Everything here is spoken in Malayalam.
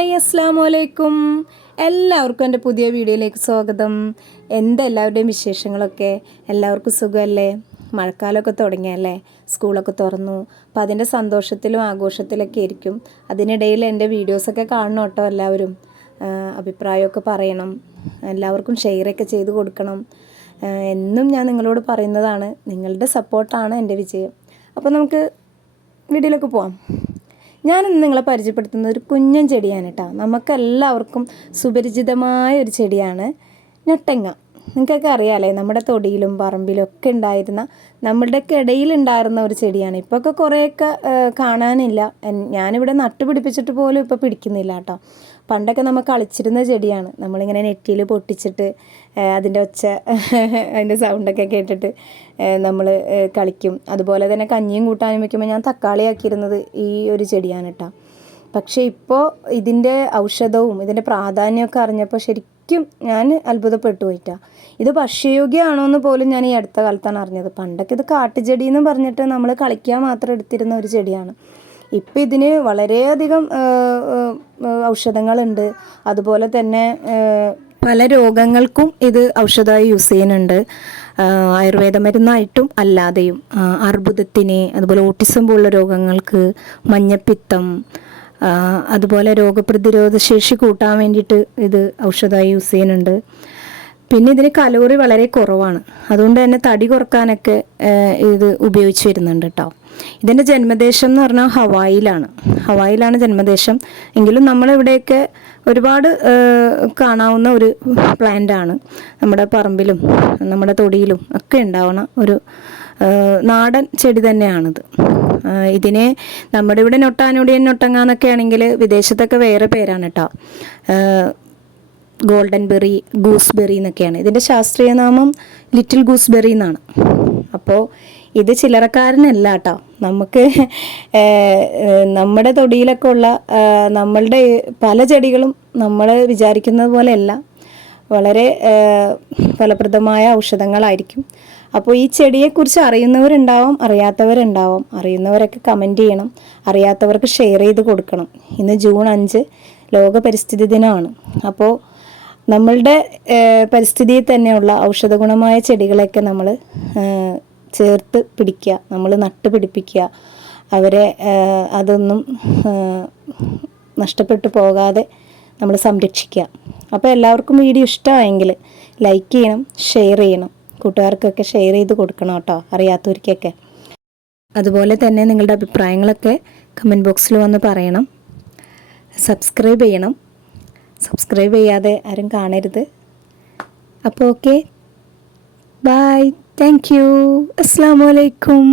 അസ്സാം വലൈക്കും എല്ലാവർക്കും എന്റെ പുതിയ വീഡിയോയിലേക്ക് സ്വാഗതം. എന്തെല്ലാവരുടെയും വിശേഷങ്ങളൊക്കെ? എല്ലാവർക്കും സുഖമല്ലേ? മഴക്കാലമൊക്കെ തുടങ്ങിയല്ലേ? സ്കൂളൊക്കെ തുറന്നു. അപ്പോൾ അതിന്റെ സന്തോഷത്തിലും ആഘോഷത്തിലൊക്കെ ആയിരിക്കും. അതിനിടയിൽ എന്റെ വീഡിയോസൊക്കെ കാണണം കേട്ടോ എല്ലാവരും. അഭിപ്രായമൊക്കെ പറയണം. എല്ലാവർക്കും ഷെയറൊക്കെ ചെയ്ത് കൊടുക്കണം. എന്നും ഞാൻ നിങ്ങളോട് പറയുന്നതാണ്. നിങ്ങളുടെ സപ്പോർട്ടാണ് എന്റെ വിജയം. അപ്പോൾ നമുക്ക് വീഡിയോയിലേക്ക് പോവാം. ഞാനിന്ന് നിങ്ങളെ പരിചയപ്പെടുത്തുന്ന ഒരു കുഞ്ഞൻ ചെടിയാണ് കേട്ടോ. നമുക്കെല്ലാവർക്കും സുപരിചിതമായ ഒരു ചെടിയാണ്. ഞെട്ടങ്ങ. നിങ്ങൾക്കൊക്കെ അറിയാമല്ലേ നമ്മുടെ തൊടിയിലും പറമ്പിലും ഒക്കെ ഉണ്ടായിരുന്ന നമ്മളുടെയൊക്കെ ഇടയിൽ ഉണ്ടായിരുന്ന ഒരു ചെടിയാണ്. ഇപ്പോൾ ഒക്കെ കുറേയൊക്കെ കാണാനില്ല. ഞാനിവിടെ നട്ടുപിടിപ്പിച്ചിട്ട് പോലും ഇപ്പോൾ പിടിക്കുന്നില്ല കേട്ടോ. പണ്ടൊക്കെ നമ്മൾ കളിച്ചിരുന്ന ചെടിയാണ്. നമ്മളിങ്ങനെ നെറ്റിയിൽ പൊട്ടിച്ചിട്ട് അതിന്റെ ഒച്ച അതിന്റെ സൗണ്ടൊക്കെ കേട്ടിട്ട് നമ്മൾ കളിക്കും. അതുപോലെ തന്നെ കഞ്ഞിയും കൂട്ടാനും വയ്ക്കുമ്പോൾ ഞാൻ തക്കാളി ആക്കിയിരുന്നത് ഈ ഒരു ചെടിയാണ് കേട്ടോ. പക്ഷേ ഇപ്പോൾ ഇതിന്റെ ഔഷധവും ഇതിന്റെ പ്രാധാന്യമൊക്കെ അറിഞ്ഞപ്പോൾ ശരിക്കും ഞാൻ അത്ഭുതപ്പെട്ടു പോയിട്ടാ. ഇത് ഭക്ഷ്യയോഗ്യമാണോ എന്ന് പോലും ഞാൻ ഈ അടുത്ത കാലത്താണ് അറിഞ്ഞത്. പണ്ടൊക്കെ ഇത് കാട്ടുചെടി എന്ന് പറഞ്ഞിട്ട് നമ്മൾ കളിക്കാൻ മാത്രം എടുത്തിരുന്ന ഒരു ചെടിയാണ്. ഇപ്പം ഇതിന് വളരെയധികം ഔഷധങ്ങളുണ്ട്. അതുപോലെ തന്നെ പല രോഗങ്ങൾക്കും ഇത് ഔഷധമായി യൂസ് ചെയ്യുന്നുണ്ട്. ആയുർവേദ മരുന്നായിട്ടും അല്ലാതെയും. അർബുദത്തിന് അതുപോലെ ഓട്ടിസം പോലുള്ള രോഗങ്ങൾക്ക് മഞ്ഞപ്പിത്തം അതുപോലെ രോഗപ്രതിരോധ ശേഷി കൂട്ടാൻ വേണ്ടിയിട്ട് ഇത് ഔഷധമായി യൂസ് ചെയ്യുന്നുണ്ട്. പിന്നെ ഇതിന് കലോറി വളരെ കുറവാണ്. അതുകൊണ്ട് തന്നെ തടി കുറക്കാനൊക്കെ ഇത് ഉപയോഗിച്ച് വരുന്നുണ്ട് കേട്ടോ ഇതിന്റെ ജന്മദേശം എന്ന് പറഞ്ഞാൽ ഹവായിലാണ്. ഹവായിലാണ് ജന്മദേശം. എങ്കിലും നമ്മളിവിടെയൊക്കെ ഒരുപാട് കാണാവുന്ന ഒരു പ്ലാന്റ് ആണ് നമ്മുടെ പറമ്പിലും നമ്മുടെ തൊടിയിലും ഒക്കെ ഉണ്ടാവണ. ഒരു നാടൻ ചെടി തന്നെയാണിത്. ഇതിനെ നമ്മുടെ ഇവിടെ നൊട്ടാനുടിയൻ നൊട്ടങ്ങാന്നൊക്കെ ആണെങ്കിൽ വിദേശത്തൊക്കെ വേറെ പേരാണ് കേട്ടോ ഗോൾഡൻ ബെറി ഗൂസ്ബെറി എന്നൊക്കെയാണ്. ഇതിന്റെ ശാസ്ത്രീയ നാമം ലിറ്റിൽ ഗൂസ്ബെറി എന്നാണ്. അപ്പോൾ ഇത് ചില്ലറക്കാരനല്ല കേട്ടോ നമുക്ക് നമ്മുടെ തൊടിയിലൊക്കെ ഉള്ള നമ്മളുടെ പല ചെടികളും നമ്മൾ വിചാരിക്കുന്നത് പോലെയല്ല. വളരെ ഫലപ്രദമായ ഔഷധങ്ങളായിരിക്കും. അപ്പോൾ ഈ ചെടിയെക്കുറിച്ച് അറിയുന്നവരുണ്ടാവും അറിയാത്തവരുണ്ടാവും. അറിയുന്നവരൊക്കെ കമന്റ് ചെയ്യണം. അറിയാത്തവർക്ക് ഷെയർ ചെയ്ത് കൊടുക്കണം. ഇന്ന് ജൂൺ അഞ്ച് ലോക പരിസ്ഥിതി ദിനമാണ്. അപ്പോൾ നമ്മളുടെ പരിസ്ഥിതിയിൽ തന്നെയുള്ള ഔഷധഗുണമായ ചെടികളെയൊക്കെ നമ്മൾ ചേർത്ത് പിടിക്കുക നമ്മൾ നട്ട് പിടിപ്പിക്കുക. അവരെ അതൊന്നും നഷ്ടപ്പെട്ടു പോകാതെ നമ്മൾ സംരക്ഷിക്കുക. അപ്പോൾ എല്ലാവർക്കും വീഡിയോ ഇഷ്ടമായെങ്കിൽ ലൈക്ക് ചെയ്യണം ഷെയർ ചെയ്യണം. കൂട്ടുകാർക്കൊക്കെ ഷെയർ ചെയ്ത് കൊടുക്കണം കേട്ടോ അറിയാത്തവർക്കൊക്കെ. അതുപോലെ തന്നെ നിങ്ങളുടെ അഭിപ്രായങ്ങളൊക്കെ കമന്റ് ബോക്സിൽ വന്ന് പറയണം. സബ്സ്ക്രൈബ് ചെയ്യണം. സബ്സ്ക്രൈബ് ചെയ്യാതെ ആരും കാണരുത്. അപ്പോൾ ഓക്കെ ബായ് താങ്ക് യു അസ്സാം വലൈക്കും